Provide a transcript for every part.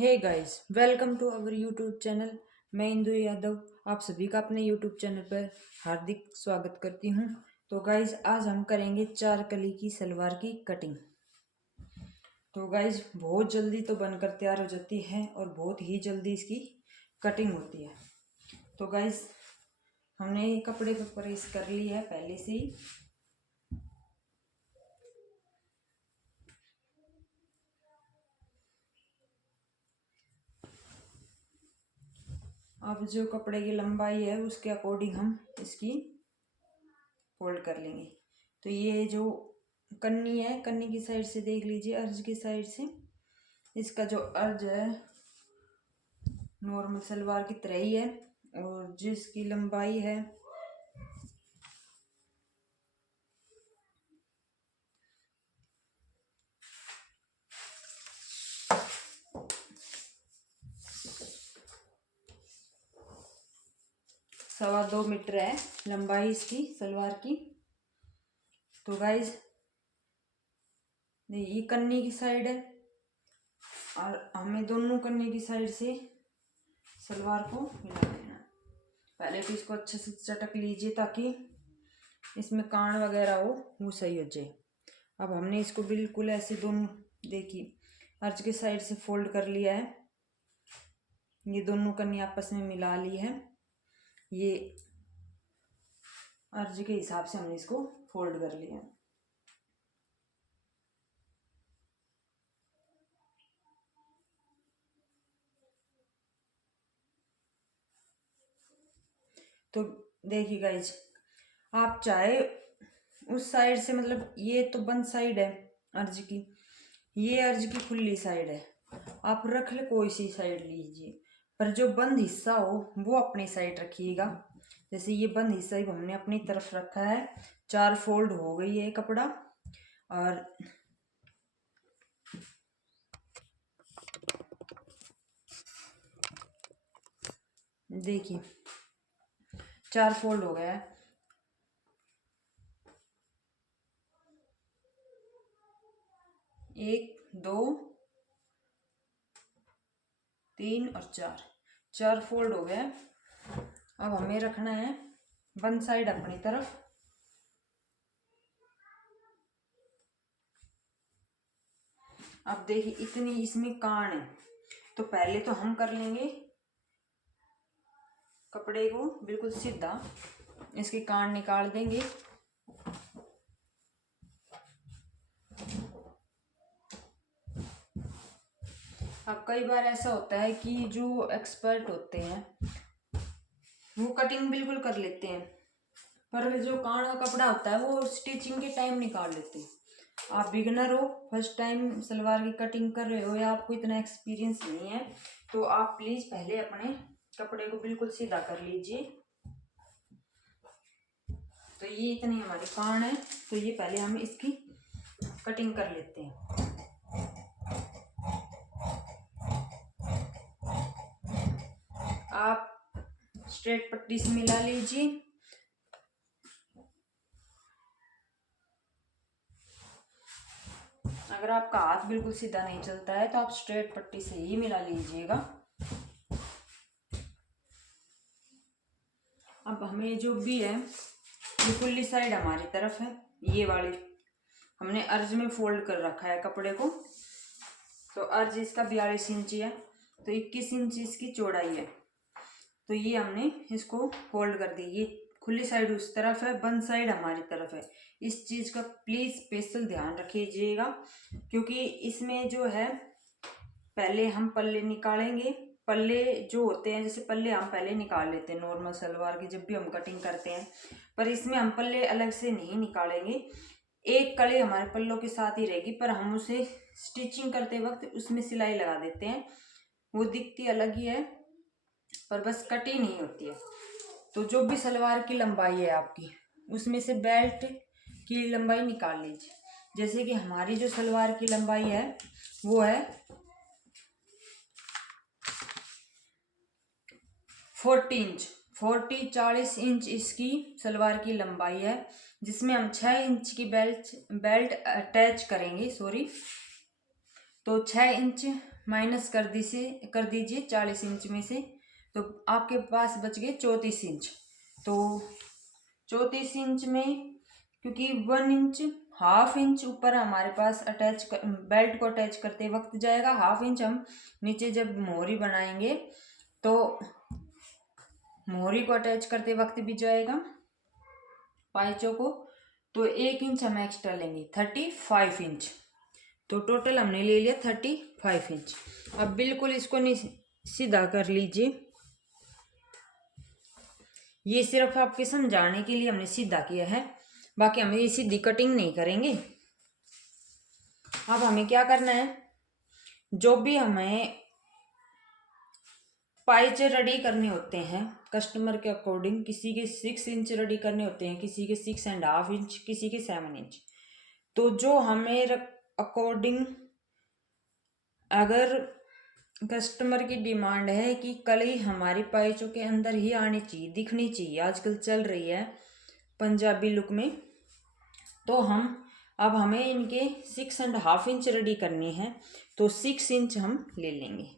Hey guys, welcome to our YouTube channel. मैं इंदु यादव आप सभी का अपने यूट्यूब चैनल पर हार्दिक स्वागत करती हूं। तो गाइस, आज हम करेंगे 4 कली की सलवार की कटिंग। तो गाइस, बहुत जल्दी तो बनकर तैयार हो जाती है और बहुत ही जल्दी इसकी कटिंग होती है। तो गाइस, हमने ये कपड़े पर प्रेस कर ली है पहले से ही। अब जो कपड़े की लंबाई है उसके अकॉर्डिंग हम इसकी फोल्ड कर लेंगे। तो ये जो कन्नी है, कन्नी की साइड से देख लीजिए, अर्ज की साइड से इसका जो अर्ज है नॉर्मल सलवार की तरह ही है। और जिसकी लंबाई है 2.25 मीटर है लंबाई इसकी सलवार की। तो गाइज, ये कन्नी की साइड है और हमें दोनों कन्नी की साइड से सलवार को मिला देना है। पहले तो इसको अच्छे से चटक लीजिए ताकि इसमें कान वगैरह हो वो सही हो जाए। अब हमने इसको बिल्कुल ऐसे दोनों, देखिए, अर्ज के साइड से फोल्ड कर लिया है। ये दोनों कन्नी आपस में मिला ली है। ये अर्ज के हिसाब से हमने इसको फोल्ड कर लिया है। तो देखिए गाइज, आप चाहे उस साइड से, मतलब ये तो बंद साइड है अर्ज की, ये अर्ज की खुली साइड है, आप रख ले कोई सी साइड लीजिए, पर जो बंद हिस्सा हो वो अपनी साइड रखिएगा। जैसे ये बंद हिस्सा ही हमने अपनी तरफ रखा है। 4 फोल्ड हो गई है कपड़ा। और देखिए 4 फोल्ड हो गया है। 1 2 3 और 4 फोल्ड हो गया। अब हमें रखना है वन साइड अपनी तरफ। अब देखिए इतनी इसमें कान है, तो पहले तो हम कर लेंगे कपड़े को बिल्कुल सीधा, इसके कान निकाल देंगे। अब कई बार ऐसा होता है कि जो एक्सपर्ट होते हैं वो कटिंग बिल्कुल कर लेते हैं, पर जो कान का कपड़ा होता है वो स्टिचिंग के टाइम निकाल लेते हैं। आप बिगनर हो, फर्स्ट टाइम सलवार की कटिंग कर रहे हो, या आपको इतना एक्सपीरियंस नहीं है, तो आप प्लीज़ पहले अपने कपड़े को बिल्कुल सीधा कर लीजिए। तो ये इतनी हमारी कान है, तो ये पहले हम इसकी कटिंग कर लेते हैं। आप स्ट्रेट पट्टी से मिला लीजिए। अगर आपका हाथ बिल्कुल सीधा नहीं चलता है तो आप स्ट्रेट पट्टी से ही मिला लीजिएगा। अब हमें जो भी है, ये खुली साइड हमारी तरफ है, ये वाली हमने अर्ज में फोल्ड कर रखा है कपड़े को। तो अर्ज इसका 42 इंच है, तो 21 इंच इसकी चौड़ाई है। तो ये हमने इसको फोल्ड कर दी। ये खुली साइड उस तरफ है, बंद साइड हमारी तरफ है। इस चीज़ का प्लीज़ स्पेशल ध्यान रखिएगा, क्योंकि इसमें जो है पहले हम पल्ले निकालेंगे। पल्ले जो होते हैं, जैसे पल्ले हम पहले निकाल लेते हैं नॉर्मल सलवार की जब भी हम कटिंग करते हैं, पर इसमें हम पल्ले अलग से नहीं निकालेंगे। एक कड़ी हमारे पल्लों के साथ ही रहेगी, पर हम उसे स्टिचिंग करते वक्त उसमें सिलाई लगा देते हैं। वो दिखती अलग ही है, पर बस कटी नहीं होती है। तो जो भी सलवार की लंबाई है आपकी, उसमें से बेल्ट की लंबाई निकाल लीजिए। जैसे कि हमारी जो सलवार की लंबाई है वो है 40 इंच इसकी सलवार की लंबाई है, जिसमें हम 6 इंच की बेल्ट अटैच करेंगे। तो 6 इंच माइनस कर दीजिए 40 इंच में से, तो आपके पास बच गए 34 इंच। तो 34 इंच में, क्योंकि 1 इंच, हाफ इंच ऊपर हमारे पास बेल्ट को अटैच करते वक्त जाएगा, हाफ इंच हम नीचे जब मोहरी बनाएंगे तो मोहरी को अटैच करते वक्त भी जाएगा पाइचों को। तो 1 इंच हम एक्स्ट्रा लेंगे, 35 इंच। तो टोटल हमने ले लिया 35 इंच। अब बिल्कुल इसको सीधा कर लीजिए। ये सिर्फ आपके समझाने के लिए हमने सीधा किया है, बाकी हम ये सीधी कटिंग नहीं करेंगे। अब हमें क्या करना है, जो भी हमें पाइचे रेडी करने होते हैं कस्टमर के अकॉर्डिंग, किसी के 6 इंच रेडी करने होते हैं, किसी के 6.5 इंच, किसी के 7 इंच। तो जो हमें अकॉर्डिंग, अगर कस्टमर की डिमांड है कि कली हमारी पाइचों के अंदर ही आनी चाहिए, दिखनी चाहिए, आजकल चल रही है पंजाबी लुक में, तो अब हमें इनके 6.5 इंच रेडी करनी है। तो 6 इंच हम ले लेंगे,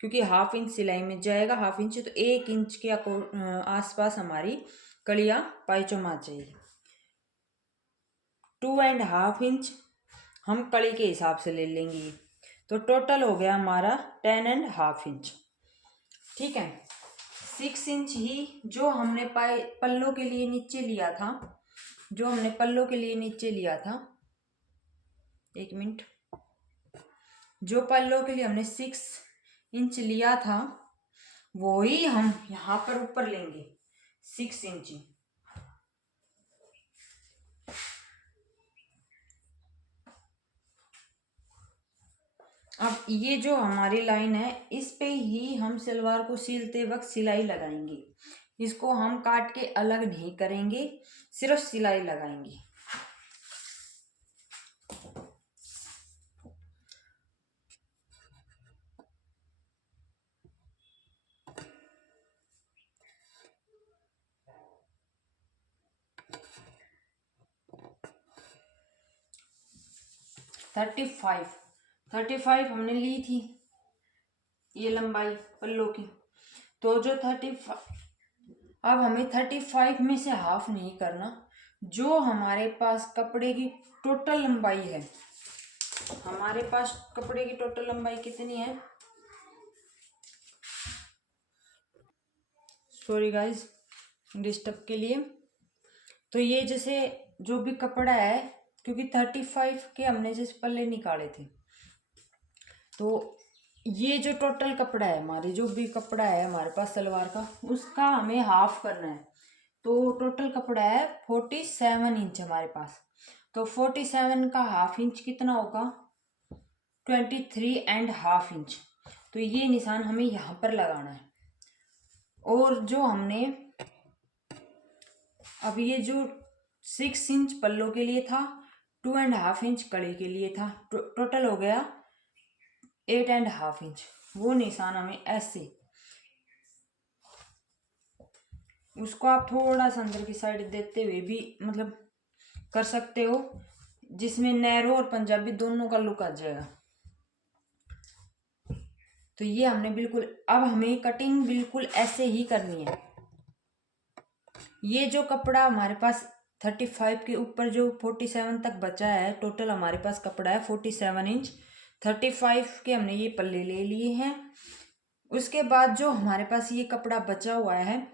क्योंकि हाफ इंच सिलाई में जाएगा, हाफ इंच, तो 1 इंच के आसपास हमारी कलियां पाइचों में आ जाएगी। 2.5 इंच हम कली के हिसाब से ले लेंगे। तो टोटल हो गया हमारा 10.5 इंच। ठीक है, 6 इंच ही जो हमने पल्लों के लिए नीचे लिया था, एक मिनट, जो पल्लों के लिए हमने 6 इंच लिया था वो ही हम यहाँ पर ऊपर लेंगे 6 इंच। अब ये जो हमारी लाइन है, इस पे ही हम सलवार को सिलते वक्त सिलाई लगाएंगे। इसको हम काट के अलग नहीं करेंगे, सिर्फ सिलाई लगाएंगे। थर्टी फाइव हमने ली थी ये लंबाई पल्लों की। तो जो 35, अब हमें 35 में से हाफ नहीं करना। जो हमारे पास कपड़े की टोटल लंबाई है, हमारे पास कपड़े की टोटल लंबाई कितनी है, सॉरी गाइस डिस्टर्ब के लिए। तो ये जैसे जो भी कपड़ा है, क्योंकि 35 के हमने जैसे पल्ले निकाले थे, तो ये जो टोटल कपड़ा है, हमारे जो भी कपड़ा है हमारे पास सलवार का, उसका हमें हाफ करना है। तो टोटल कपड़ा है 47 इंच हमारे पास। तो 47 का हाफ इंच कितना होगा, 23.5 इंच। तो ये निशान हमें यहाँ पर लगाना है। और जो हमने अब ये जो 6 इंच पल्लों के लिए था, 2.5 इंच कड़ी के लिए था, टोटल हो गया 8.5 इंच। वो निशान हमें ऐसे, उसको आप थोड़ा सा अंदर की साइड देते हुए भी मतलब कर सकते हो, जिसमें नैरो और पंजाबी दोनों का लुक आ जाएगा। तो ये हमने बिल्कुल, अब हमें कटिंग बिल्कुल ऐसे ही करनी है। ये जो कपड़ा हमारे पास 35 के ऊपर जो 47 तक बचा है, टोटल हमारे पास कपड़ा है 47 इंच। 35 के हमने ये पल्ले ले लिए हैं। उसके बाद जो हमारे पास ये कपड़ा बचा हुआ है,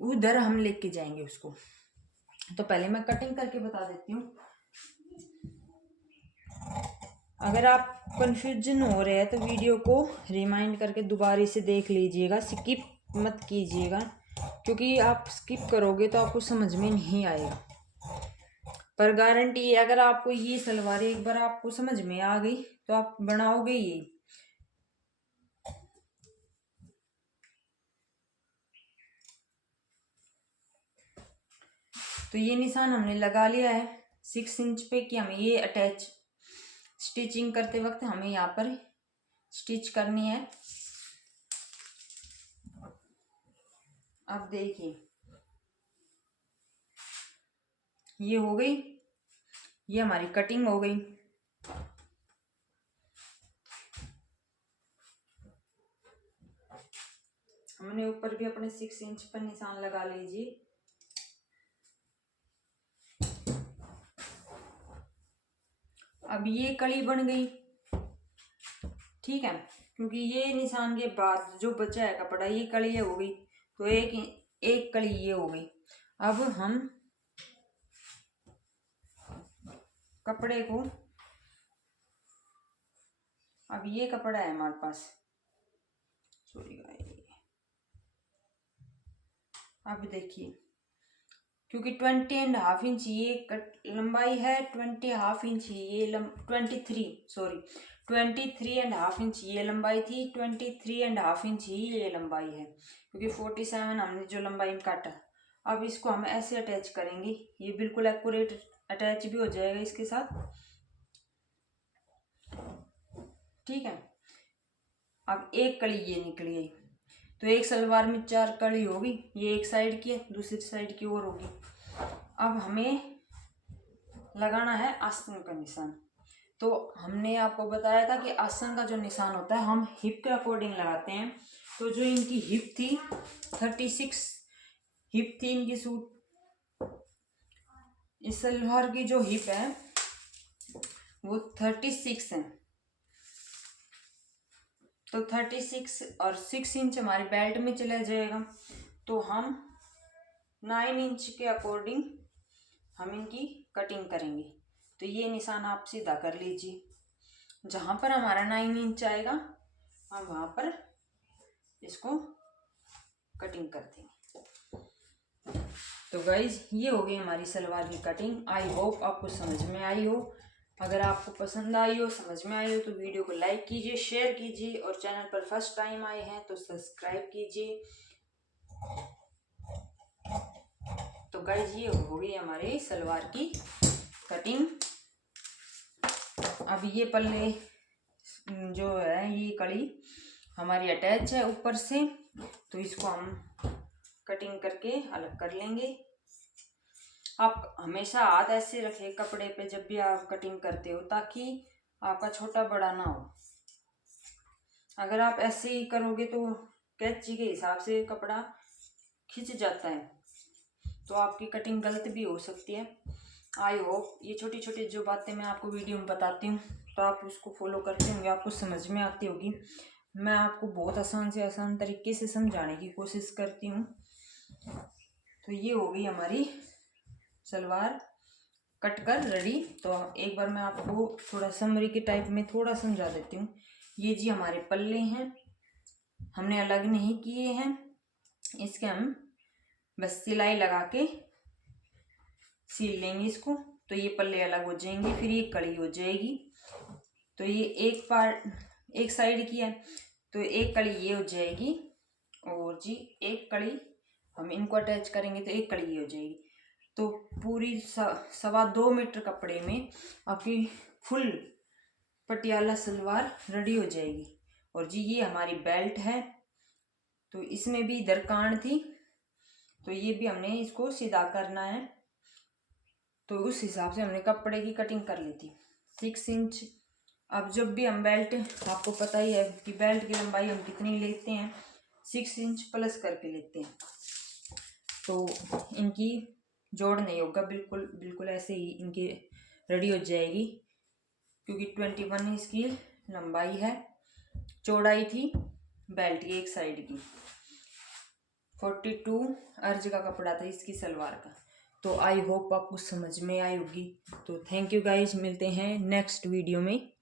उधर हम लेके जाएंगे उसको। तो पहले मैं कटिंग करके बता देती हूँ। अगर आप कंफ्यूजन हो रहे हैं तो वीडियो को रिमाइंड करके दोबारा से देख लीजिएगा, स्किप मत कीजिएगा, क्योंकि आप स्किप करोगे तो आपको समझ में नहीं आएगा। पर गारंटी है, अगर आपको ये सलवार एक बार आपको समझ में आ गई तो आप बनाओगे ये। तो ये निशान हमने लगा लिया है 6 इंच पे कि हमें ये अटैच स्टिचिंग करते वक्त हमें यहाँ पर स्टिच करनी है। अब देखिए ये हो गई, ये हमारी कटिंग हो गई। हमने ऊपर भी अपने 6 इंच पर निशान लगा लीजिए। अब ये कली बन गई, ठीक है, क्योंकि ये निशान के बाद जो बचा है कपड़ा ये कली हो गई, तो एक कली ये हो गई। अब हम कपड़े को, अब ये कपड़ा है हमारे पास, सॉरी गाइस, अब देखिए, क्योंकि 20.5 इंच ये लंबाई है, 20.5 इंच ये 23.5 इंच ये लंबाई थी, 23.5 इंच ही ये लंबाई है, क्योंकि 47 हमने जो लंबाई में काटा। अब इसको हम ऐसे अटैच करेंगे, ये बिल्कुल एक्यूरेट अटैच भी हो जाएगा इसके साथ, ठीक है। अब एक कली ये निकली गई, तो एक सलवार में 4 कली होगी, ये एक साइड की है, दूसरी साइड की और होगी। अब हमें लगाना है आस्तीन का निशान। तो हमने आपको बताया था कि आसन का जो निशान होता है हम हिप के अकॉर्डिंग लगाते हैं। तो जो इनकी हिप थी 36 हिप थी इनकी सूट, इस सलवार की जो हिप है वो 36 है। तो 36 और 6 इंच हमारे बेल्ट में चला जाएगा, तो हम 9 इंच के अकॉर्डिंग हम इनकी कटिंग करेंगे। तो ये निशान आप सीधा कर लीजिए, जहाँ पर हमारा 9 इंच आएगा हम वहाँ पर इसको कटिंग कर देंगे। तो गाइज ये हो गई हमारी सलवार की कटिंग। आई होप आपको समझ में आई हो। अगर आपको पसंद आई हो, समझ में आई हो, तो वीडियो को लाइक कीजिए, शेयर कीजिए, और चैनल पर फर्स्ट टाइम आए हैं तो सब्सक्राइब कीजिए। तो गाइज ये हो गई हमारी सलवार की कटिंग। अब ये पल्ले जो है ये कड़ी हमारी अटैच है ऊपर से, तो इसको हम कटिंग करके अलग कर लेंगे। आप हमेशा हाथ ऐसे रखें कपड़े पे जब भी आप कटिंग करते हो, ताकि आपका छोटा बड़ा ना हो। अगर आप ऐसे ही करोगे तो कैंची के हिसाब से कपड़ा खिंच जाता है, तो आपकी कटिंग गलत भी हो सकती है। आई होप ये छोटी छोटी जो बातें मैं आपको वीडियो में बताती हूँ तो आप उसको फॉलो करते होंगे, आपको समझ में आती होगी। मैं आपको बहुत आसान से आसान तरीके से समझाने की कोशिश करती हूँ। तो ये हो गई हमारी सलवार कट कर रेडी। तो एक बार मैं आपको थोड़ा समरी के टाइप में थोड़ा समझा देती हूँ। ये जी हमारे पल्ले हैं, हमने अलग नहीं किए हैं, इसके हम बस सिलाई लगा के सील लेंगे इसको, तो ये पल्ले अलग हो जाएंगे, फिर ये कड़ी हो जाएगी। तो ये एक पार्ट एक साइड की है, तो एक कड़ी ये हो जाएगी, और जी एक कड़ी हम इनको अटैच करेंगे तो एक कड़ी ये हो जाएगी। तो पूरी 2.25 मीटर कपड़े में आपकी फुल पटियाला सलवार रेडी हो जाएगी। और जी ये हमारी बेल्ट है, तो इसमें भी इधर कान थी, तो ये भी हमने इसको सीधा करना है, तो उस हिसाब से हमने कपड़े की कटिंग कर ली थी 6 इंच। अब जब भी हम बेल्ट, आपको पता ही है कि बेल्ट की लंबाई हम कितनी लेते हैं, 6 इंच प्लस करके लेते हैं। तो इनकी जोड़ नहीं होगा, बिल्कुल ऐसे ही इनकी रेडी हो जाएगी, क्योंकि 21 इसकी लंबाई है, चौड़ाई थी बेल्ट की एक साइड की, 42 अर्ज का कपड़ा था इसकी सलवार का। तो आई होप आपको समझ में आई होगी। तो थैंक यू गाइज, मिलते हैं नेक्स्ट वीडियो में।